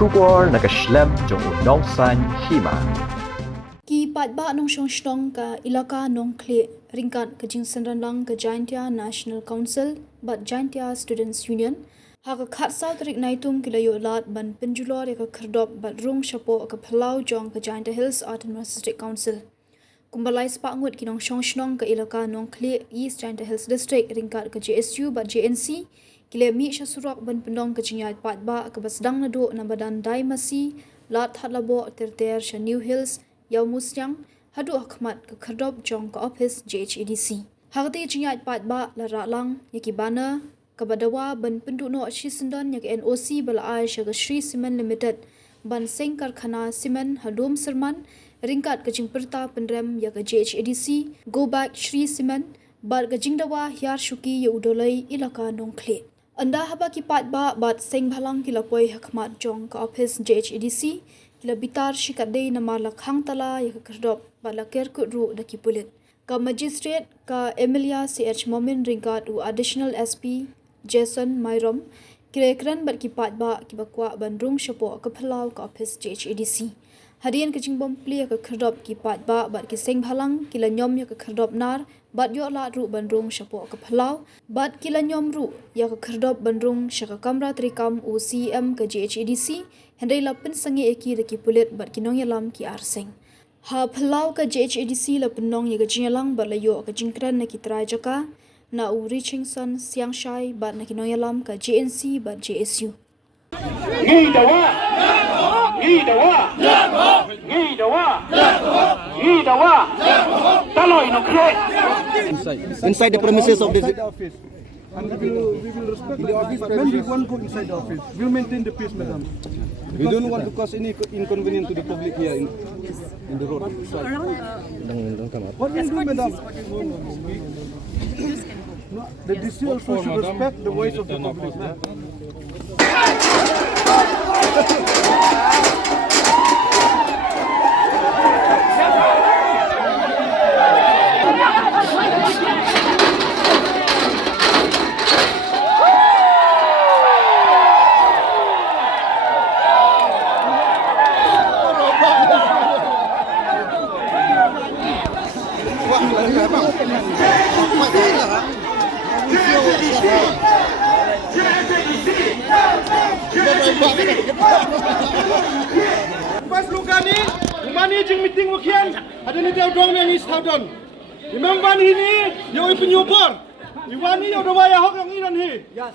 Shubor nakaslem jong unong san Hima. Ki Paidbah nong song ka ilaka nong kle ringkat ke Jingsenran lang ke Jhadc National Council but Jhadc Students Union ha ka khat sau tarik naitum kilayo lat ban Pynjulor ya ka Khyrdop bat rung shapo ka Phalau jong ke Jhadc Hills Autonomous District Council. Kumbalai sepangut kinong song ke ilaka nong kle East Jhadc Hills District ringkat ke JSU bat JNC kile mi syasurak ban pendong ke Jingïaid Paidbah ke basdang nado na badan dai masi lat hatlabo terter sha New Hills Yau Musyang hadu akhmat ke Khyrdop jong ke office JHADC. Hagati Jingïaid Paidbah la ralang yaki bana ke badawa ban penduno Shisendon yak NOC bala ai sha ke Shree Cement Limited ban seng karkhana simen hadum serman ringkat ke jingperta pendrem yak ke JHADC go back Shree Cement bar ke jingdawa hiar shuki ya udolai ilaka nongkle. Anda haba ki Paidbah bat seng bhalang kila poi hakmat jong ke office JHADC kila bitar shikadei nama lakhang tala ya ke Khyrdop bala kerkut ru daki pulit. Ka magistrate ka Emilia CH Momin ringkat u additional SP Jason Myrom kira-kiran bat ki Paidbah ki bakwa bandrung syapo ke Phalau ke office JHADC. Hadian ke jingbom pli ke Khyrdop ki Paidbah bat ki seng bhalang kila nyom ya ke Khyrdop nar bat yo la ru bandrung syapo ke Phalau bat kila nyom ru ya ke Khyrdop bandrung syaka kamra trikam u CM ke JHADC hendai la pen sangi eki daki pulit bat kinong yalam ki arseng. Ha Phalau ke JHADC la penong ya ke jingalang bat layo ke jingkran na ki trai jaka na u reaching son siang shai bat na kinong yalam ke JNC bat JSU. Inside the premises of the office. And we will respect the office. When we want to go inside the office, we will maintain the peace, madam. We don't want to cause any inconvenience to the public here in the road. What will do, madam? The DC also should respect the voice of the public. Pas luka ni, umani jing meeting wakian, ada ni tahu dong yang is tahu don. Imam ini, yo penyubur. Iwani yo doa ya hok yang iran hi. Yes.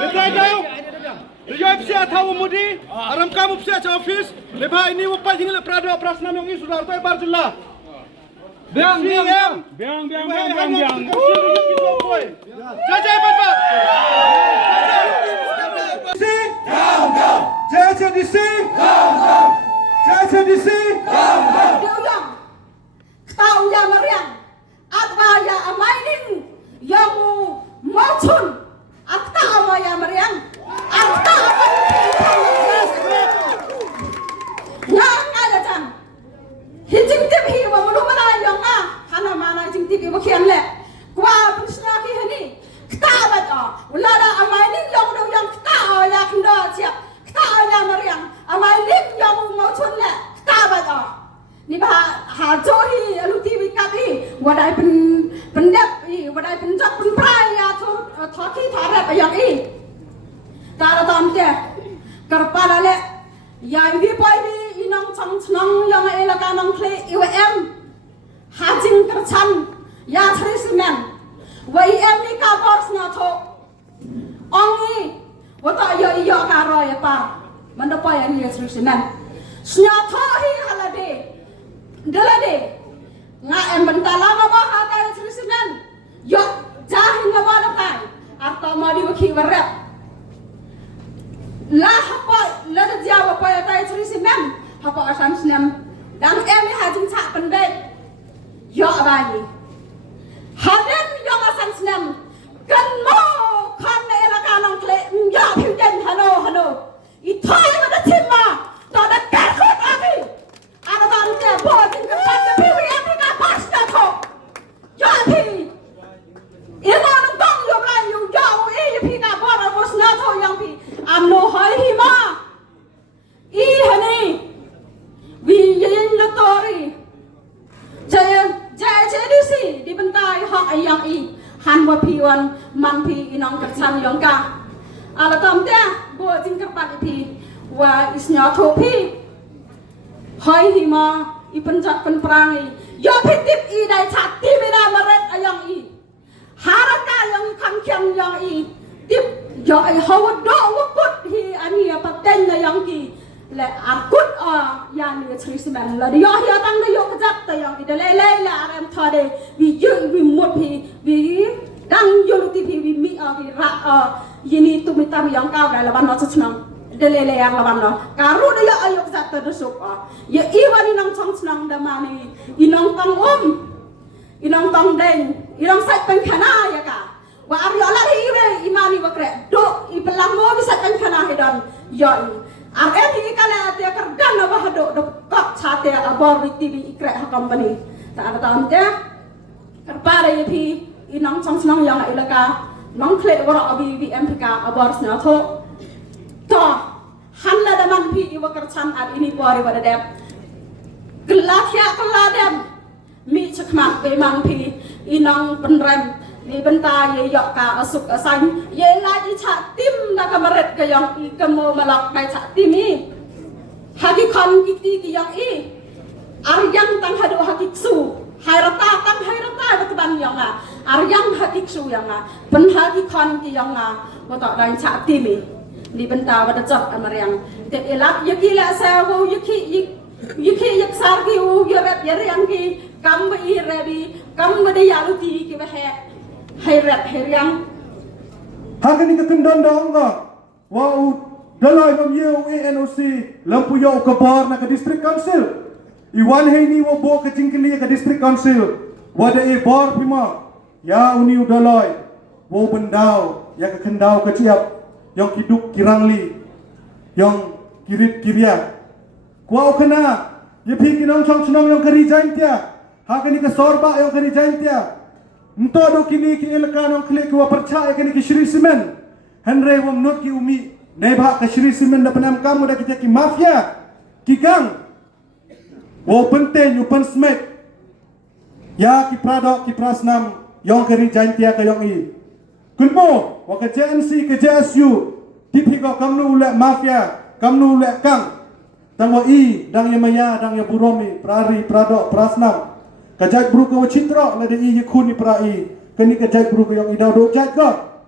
Letai tahu. Yo psia tahu mudi, aram kamu psia ca office. Lebah ini upai jing le prado prasnam yang ini sudah tahu barjilla. Biang. Jajai Paidbah. JHADC. JHADC. Yang tahu ya meriang, atau ya amainin yang macun, atau ya meriang, atau yang ada jang. Hijing tipi wa mulu mana yang hana mana hijing tipi wakian le. Kwa Pyrshah ki hani. Kita baca, ulala amainin yang kita ya kenda siap. Kita ya meriang, amainin yang macun le. Kita baca. Ni bah hajohi aluti wikapi wadai pendap wadai penjak penprai ya thoki tharat yang i tara tamte karpala le ya ibi poi inang chang yang elaka nang khle IWM hajing kerchan ya thrismen WM ni ka bors na tho ongi wata yo ka ro ya pa mandapo ya ni thrismen snya tho hi halade Dalade, nga bentala ngaba hata Shree yo jahin ngaba dakai, atau mau dibagi berat. Lah apa, lah dia apa ya tai Shree apa asam senam, dan emi hajin cak pendek, yo abadi. Haden yo asam senam, kan mau kan elaka nong kle, yo piuden hano, itu yang ada cima, tak ada kerkut lagi. Ada tante botin ke tante piwi yang tidak pas datang. Jadi, ini orang tong yo belai yo jauh ini pika borat bos nato yang pi. Amno hai Hima. inong kersan yang ka ala tom dia bo jing kerpat ipi wa isnya thopi hoi hima i penjat penperangi yo pitip i dai chati bina maret ayang i haraka yang kan kyang yang i tip yo ai hawad do wakut hi ani apa ten na yang ki le akut ya ni Shree semen la yo hi tang de yo kajak ta yang de le la am thade vi yu vi mut hi vi dang yo ti vi mi vi ra yini tu mitam yang kau dah lawan no senang de le yang lawan no karu de yo ayo kajak ta dusuk ye iwani nang chong senang da mani inong tang inong tang den inong sai pen khana ya ka wa ariola hi imani wa kre do i pelang mo bisa pen khana hedon yo Arem ini kala dia kerja na bahado dokap sate abor di TV ikre ha company. Tak ada tahu dia kerpada ini inang sang senang yang ilaka nang klet wara abi MPK abor sna tho. To hanla daman pi iwa kercan ad ini bori wada dep. Keladem mi cekmak be mang pi inang penrem ni benta ye yok ka asuk asan ye la di cha tim na kamaret ka yang i kemo malak mai cha tim i hagi kon kiti ki yang i aryang tang hadu hagi su hairata tang hairata batban yang aryang hagi su yang pen hagi kon ki yang botok dai cha tim i ni benta wada jok amaryang te elak yaki la sa wo yaki yak sar ki u yerap yang ki kam i rebi kam de yalu ti ki ba he Hairat heriang. Hakan ni ketendang dong ga. Wau dalai bam ye ANOC lampu yo ke bar na ke district council. Iwan he ni wo bo ke jingkili ke district council. Wada e bar pima. Ya uni dalai. Wo bendau ya ke kendau ke ciap. Yang kiduk kirangli. Yang kirit kiria. Kuau kena. Ye pi kinong chong chnong yang keri jain tia. Hakan ni ke sorba yang keri jain tia. Untuk kini ki ilkan orang klik wa percaya kini ki Shree semen. Henry wa menurut ki umi nebak ke Shree semen da penam kamu da kita ki mafia. Ki gang. Wa penting upan smek. Ya ki pradok ki prasnam yang keri jantia ka yang i. Kunmo wa ke JNC ke JSU tipi ko kamnu ulek mafia, kamnu ulek kang. Tang wa i dang ya maya dang ya buromi prari pradok prasnam. Kajak bru ko citra la de i khuni prai kani kajak bru ko yang idau do jat ko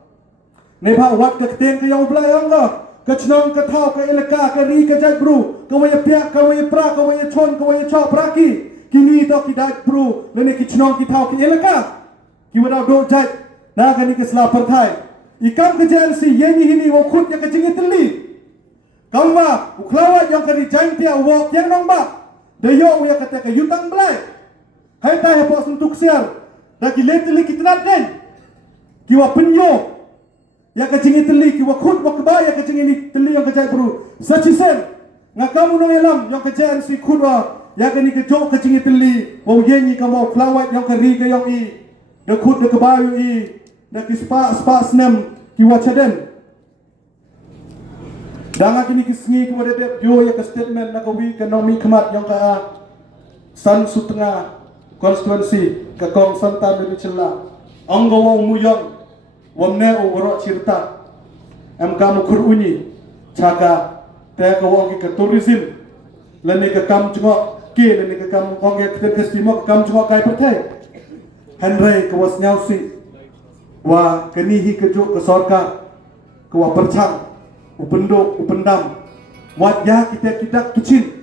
ne pha wat ka ten ka yang blai ang ko ka chnong ka thau ka elaka ka ri kajak bru ko wa pya ka wa pra ka wa chon ka wa cha praki kini to ki dak bru le ne ki chnong ki thau ki elaka ki wa do jat na kani ka sla par thai ikam ka JNC yeni hini wo khut ya ka jingi tli kamwa ukhlawa yang ka ri jain pia wo yang nong ba de yo ya ka ta ka yutang blai hai ta he pos untuk siar da ki leteli ki tnat den ki wa penyo ya ka jingi teli ki wa khut wa ba ya ka jingi ni teli yang ka jai bru sachi sen ngakamu no elam yang ka jan si khut wa ya ka ni ka jo ka jingi teli wa yeni ka mo flawat yang ka ri ka yang i da khut da ka ba yu i da ki spa snem ki wa chaden danga kini ki sngi ki wa de yo ya ka statement na ka wi ka no mi khmat yang ka san sutnga konstituensi ke kong santan dari celah anggo wong muyong wamne o woro cirta am kamu kurunyi caga te ko wong ke tourism lene ke kam jungo ke lene ke kam kong ke kesimo kam jungo kai pertai henry ko was nyausi wa kenihi ke jo ke sorka ko wa perchang upendo upendam wat ya kita kidak kecil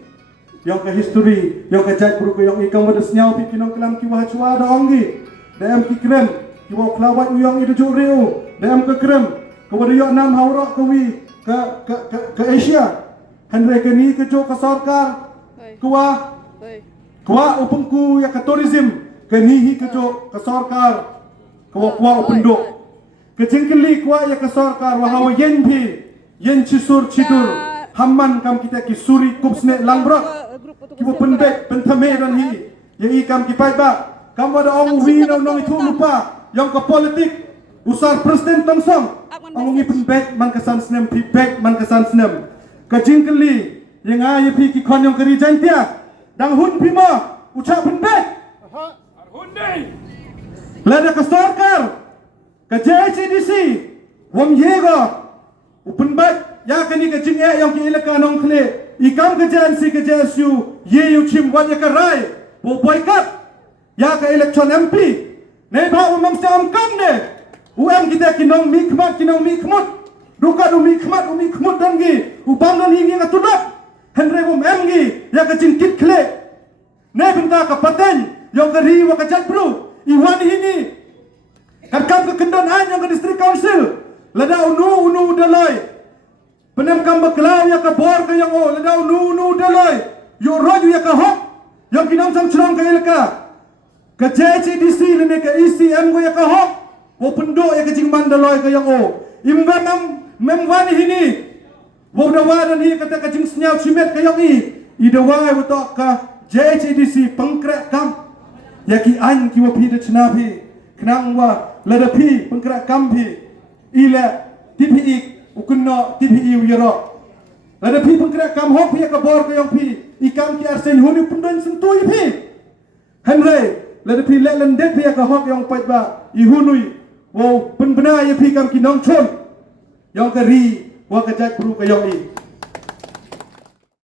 yang ke history, yang ke jat guru yang ikam wada senyau pi kinong kelam ki wah chua da ongi. Dam ki krem, ki wah klawat yang itu jo reu. Dam ke krem, ke wada yo nam haura ke wi ke Asia. Henry ke ni ke jo ke sarkar. Kwa upengku ya ke tourism, ke ni ke jo ke sarkar. Kwa upendo. Ke jengkeli kwa ya ke sarkar wa hawa yen pi, yen cisur cidur. Hamman kam kita ki suri kupsne langbrok. Kibo pendek pentame dan hi ye ikam ki Paidbah kam wada ong wi no nong itu lupa yang ke politik usar presiden tongsong ong ngi pendek man kesan snem pi bek man kesan snem ka jingkeli yang aye pi ki kon yang keri jantia dang hun pi ma ucap pendek hun dei lada ke sarkar ke JCDC wam yega upenbat ya kani ke Jingïaid yang ki ilaka nong kle ikam ke jansi ke jasu ye yu chim wat ya karai bo boycott ya ka election MP ne ba umam sam kam ne UM kita kinong mikmat kinong mikmut duka du mikmat dangi ubam dan hingi ngatulap henre bom emgi ya ka jingkit kle ne benta ka paten yang ka riwa ka jatbru iwan hini kan kam ke kendon an yang ke district council lada unu dalai penem kam beklau ya ka bor ka yang o lada unu dalai yo roju ya ka hok yang kinong sang cerong ka ilka ke JCDC lene ke ECM go ya ka hok wo pendok ya ke jingman dalai ka yang o imbam memwani hini wo dawadan hi kata ka jing senyau cimet ka yang i dawai wo tok ka JCDC pengkrak kam ya ki an ki wo pi de chnapi knang wa lada pi pengkrak kam pi ila TPI ukunno TPI wiro lada pi pengkrak kam hok pi ka bor ka yang pi ikam ki arsen huni pendon sentui pi henry lada pi lelen dek pi ka hok yang Paidbah i hunui wo penbena ya pi kam ki nong chon yang kari wa ka Jhadc pru ka yang i